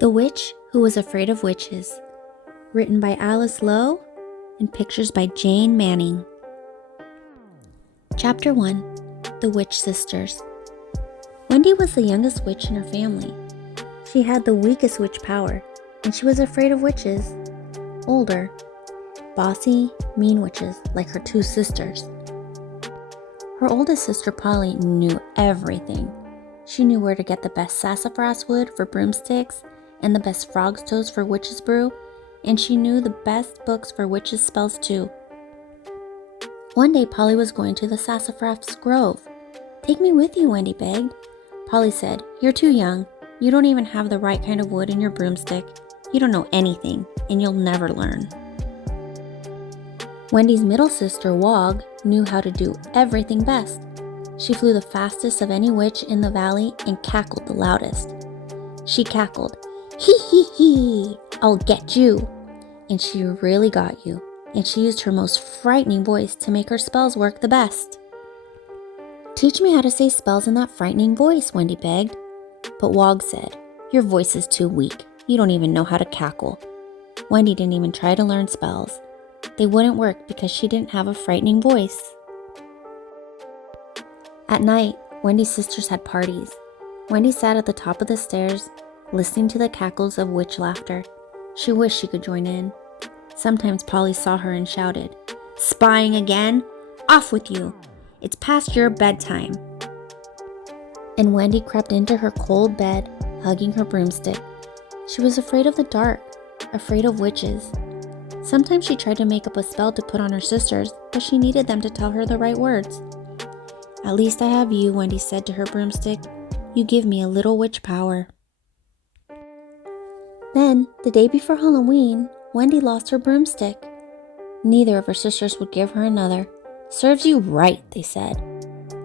The Witch Who Was Afraid of Witches, written by Alice Lowe and pictures by Jane Manning. Chapter 1. The Witch Sisters. Wendy was the youngest witch in her family. She had the weakest witch power, and she was afraid of witches. Older, bossy, mean witches like her two sisters. Her oldest sister Polly knew everything. She knew where to get the best sassafras wood for broomsticks and the best frog's toes for witch's brew, and she knew the best books for witches' spells too. One day Polly was going to the sassafras grove. "Take me with you," Wendy begged. Polly said, "You're too young. You don't even have the right kind of wood in your broomstick. You don't know anything, and you'll never learn." Wendy's middle sister, Wog, knew how to do everything best. She flew the fastest of any witch in the valley and cackled the loudest. She cackled, "Hee hee hee, I'll get you." And she really got you, and she used her most frightening voice to make her spells work the best. "Teach me how to say spells in that frightening voice," Wendy begged. But Wog said, "Your voice is too weak. You don't even know how to cackle." Wendy didn't even try to learn spells. They wouldn't work because she didn't have a frightening voice. At night, Wendy's sisters had parties. Wendy sat at the top of the stairs, listening to the cackles of witch laughter. She wished she could join in. Sometimes Polly saw her and shouted, "Spying again? Off with you! It's past your bedtime." And Wendy crept into her cold bed, hugging her broomstick. She was afraid of the dark, afraid of witches. Sometimes she tried to make up a spell to put on her sisters, but she needed them to tell her the right words. "At least I have you," Wendy said to her broomstick. "You give me a little witch power." Then, the day before Halloween, Wendy lost her broomstick. Neither of her sisters would give her another. "Serves you right," they said.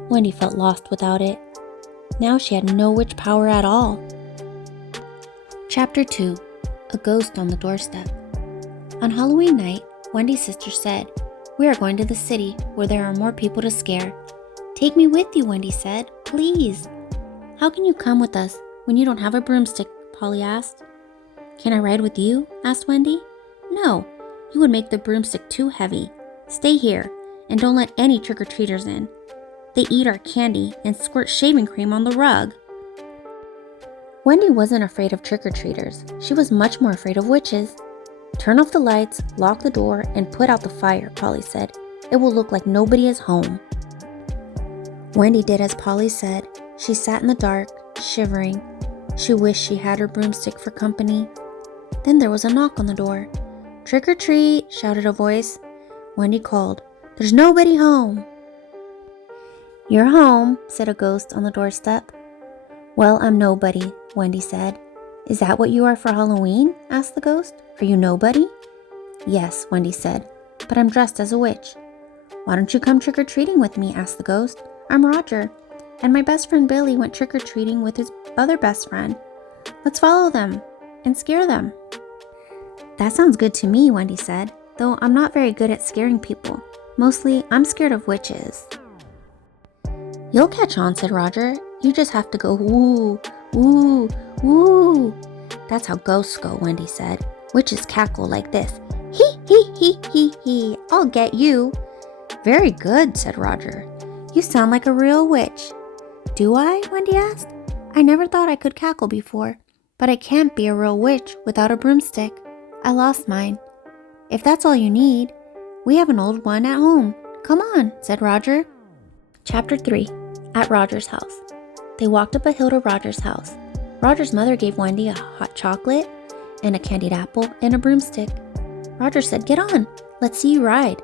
Wendy felt lost without it. Now she had no witch power at all. Chapter 2. A Ghost on the Doorstep. On Halloween night, Wendy's sister said, "We are going to the city where there are more people to scare." "Take me with you," Wendy said. "Please." "How can you come with us when you don't have a broomstick?" Polly asked. "Can I ride with you?" asked Wendy. "No, you would make the broomstick too heavy. Stay here, and don't let any trick-or-treaters in. They eat our candy and squirt shaving cream on the rug." Wendy wasn't afraid of trick-or-treaters. She was much more afraid of witches. "Turn off the lights, lock the door, and put out the fire," Polly said. "It will look like nobody is home." Wendy did as Polly said. She sat in the dark, shivering. She wished she had her broomstick for company. Then there was a knock on the door. "Trick or treat," shouted a voice. Wendy called, "There's nobody home." "You're home," said a ghost on the doorstep. "Well, I'm nobody," Wendy said. "Is that what you are for Halloween?" asked the ghost. "Are you nobody?" "Yes," Wendy said, "but I'm dressed as a witch." "Why don't you come trick-or-treating with me?" asked the ghost. "I'm Roger, and my best friend Billy went trick-or-treating with his other best friend. Let's follow them and scare them." "That sounds good to me," Wendy said, "though I'm not very good at scaring people. Mostly, I'm scared of witches." "You'll catch on," said Roger. "You just have to go woo, woo, woo." "That's how ghosts go," Wendy said. "Witches cackle like this. Hee hee hee hee hee, I'll get you." "Very good," said Roger. "You sound like a real witch." "Do I?" Wendy asked. "I never thought I could cackle before, but I can't be a real witch without a broomstick. I lost mine." "If that's all you need, we have an old one at home. Come on," said Roger. Chapter 3. At Roger's house. They walked up a hill to Roger's house. Roger's mother gave Wendy a hot chocolate and a candied apple and a broomstick. Roger said, "Get on, let's see you ride."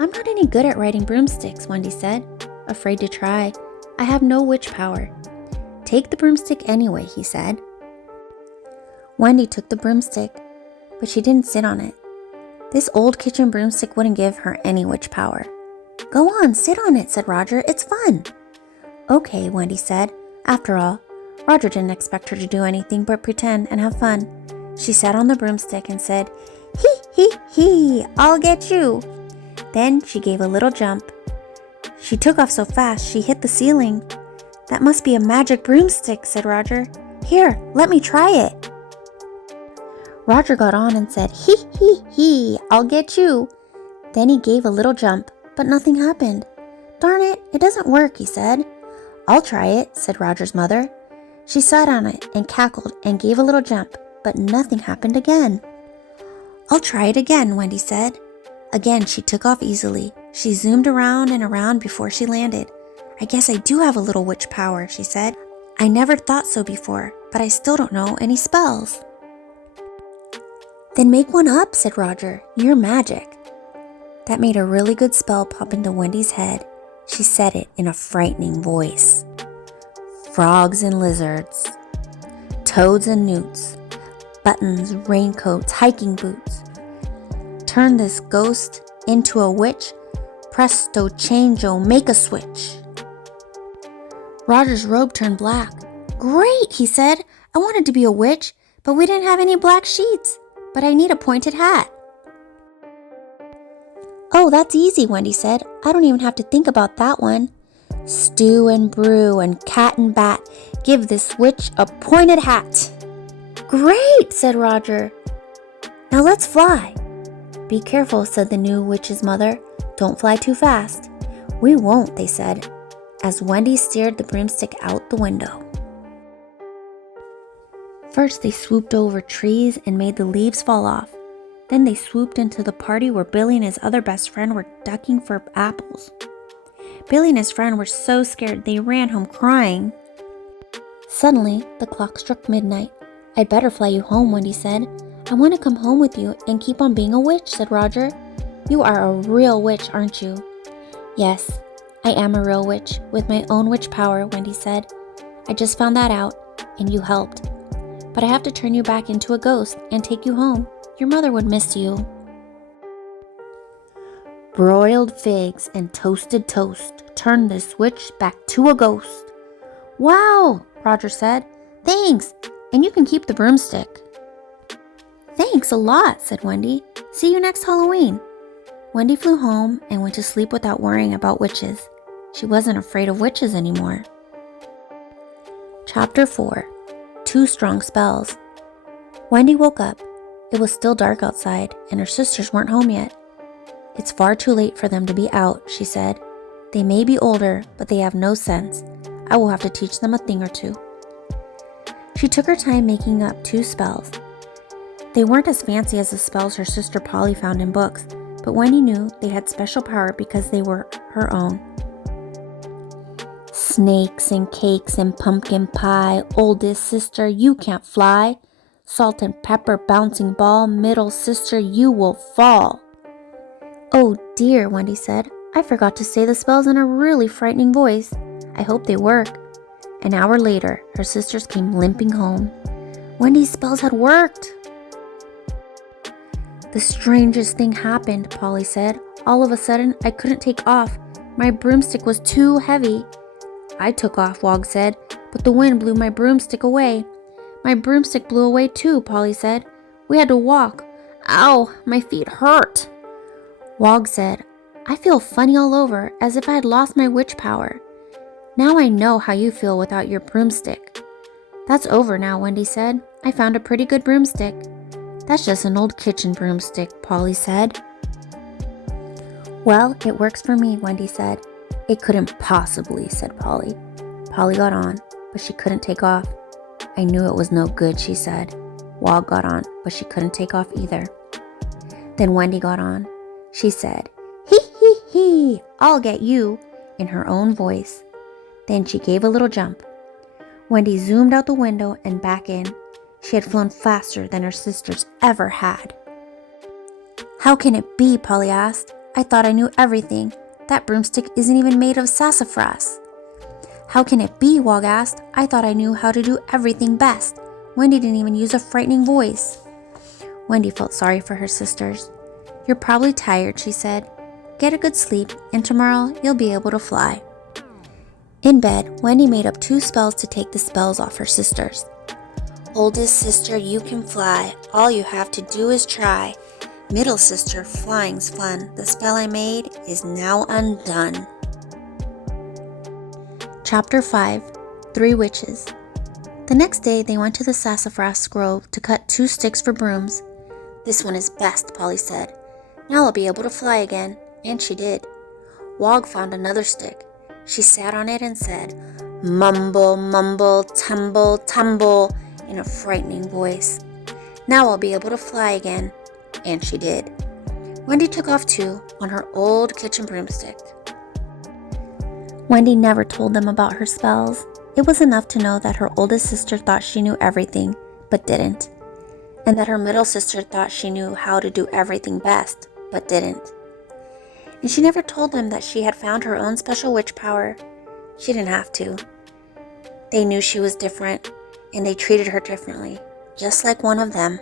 "I'm not any good at riding broomsticks," Wendy said. "Afraid to try. I have no witch power." "Take the broomstick anyway," he said. Wendy took the broomstick, but she didn't sit on it. This old kitchen broomstick wouldn't give her any witch power. "Go on, sit on it," said Roger. "It's fun." "Okay," Wendy said. After all, Roger didn't expect her to do anything but pretend and have fun. She sat on the broomstick and said, "Hee hee hee, I'll get you." Then she gave a little jump. She took off so fast she hit the ceiling. "That must be a magic broomstick," said Roger. "Here, let me try it." Roger got on and said, "Hee hee hee, I'll get you." Then he gave a little jump, but nothing happened. "Darn it, it doesn't work," he said. "I'll try it," said Roger's mother. She sat on it and cackled and gave a little jump, but nothing happened again. "I'll try it again," Wendy said. Again, she took off easily. She zoomed around and around before she landed. "I guess I do have a little witch power," she said. "I never thought so before, but I still don't know any spells." "Then make one up," said Roger. "You're magic." That made a really good spell pop into Wendy's head. She said it in a frightening voice. "Frogs and lizards, toads and newts, buttons, raincoats, hiking boots. Turn this ghost into a witch, presto chango, make a switch." Roger's robe turned black. "Great," he said. "I wanted to be a witch, but we didn't have any black sheets. But I need a pointed hat." "Oh, that's easy," Wendy said. "I don't even have to think about that one. Stew and brew and cat and bat, give this witch a pointed hat." "Great," said Roger. "Now let's fly." "Be careful," said the new witch's mother. "Don't fly too fast." "We won't," they said, as Wendy steered the broomstick out the window. First, they swooped over trees and made the leaves fall off. Then they swooped into the party where Billy and his other best friend were ducking for apples. Billy and his friend were so scared they ran home crying. Suddenly, the clock struck midnight. "I'd better fly you home," Wendy said. "I want to come home with you and keep on being a witch," said Roger. "You are a real witch, aren't you?" "Yes, I am a real witch with my own witch power," Wendy said. "I just found that out, and you helped. But I have to turn you back into a ghost and take you home. Your mother would miss you." Broiled figs and toasted toast turned this witch back to a ghost. "Wow," Roger said. "Thanks, and you can keep the broomstick." "Thanks a lot," said Wendy. "See you next Halloween." Wendy flew home and went to sleep without worrying about witches. She wasn't afraid of witches anymore. Chapter 4. 2 Strong Spells. Wendy woke up. It was still dark outside, and her sisters weren't home yet. "It's far too late for them to be out," she said. "They may be older, but they have no sense. I will have to teach them a thing or two." She took her time making up 2 spells. They weren't as fancy as the spells her sister Polly found in books, but Wendy knew they had special power because they were her own. "Snakes and cakes and pumpkin pie, oldest sister, you can't fly. Salt and pepper bouncing ball, middle sister, you will fall." "Oh dear," Wendy said. "I forgot to say the spells in a really frightening voice. I hope they work." An hour later, her sisters came limping home. Wendy's spells had worked. "The strangest thing happened," Polly said. "All of a sudden, I couldn't take off. My broomstick was too heavy." "I took off," Wog said, "but the wind blew my broomstick away." "My broomstick blew away too," Polly said. "We had to walk. Ow, my feet hurt." Wog said, "I feel funny all over, as if I had lost my witch power. Now I know how you feel without your broomstick." "That's over now," Wendy said. "I found a pretty good broomstick." "That's just an old kitchen broomstick," Polly said. "Well, it works for me," Wendy said. "It couldn't possibly," said Polly. Polly got on, but she couldn't take off. "I knew it was no good," she said. Wog got on, but she couldn't take off either. Then Wendy got on. She said, "Hee hee hee, I'll get you," in her own voice. Then she gave a little jump. Wendy zoomed out the window and back in. She had flown faster than her sisters ever had. "How can it be?" Polly asked. "I thought I knew everything. That broomstick isn't even made of sassafras." "How can it be?" Wog asked. "I thought I knew how to do everything best. Wendy didn't even use a frightening voice." Wendy felt sorry for her sisters. "You're probably tired," she said. "Get a good sleep, and tomorrow you'll be able to fly." In bed, Wendy made up 2 spells to take the spells off her sisters. "Oldest sister, you can fly. All you have to do is try. Middle sister, flying's fun. The spell I made is now undone." Chapter 5. 3 Witches. The next day, they went to the sassafras grove to cut 2 sticks for brooms. "This one is best," Polly said. "Now I'll be able to fly again." And she did. Wog found another stick. She sat on it and said, "Mumble, mumble, tumble, tumble," in a frightening voice. "Now I'll be able to fly again." And she did. Wendy took off too, on her old kitchen broomstick. Wendy never told them about her spells. It was enough to know that her oldest sister thought she knew everything, but didn't. And that her middle sister thought she knew how to do everything best, but didn't. And she never told them that she had found her own special witch power. She didn't have to. They knew she was different, and they treated her differently, just like one of them.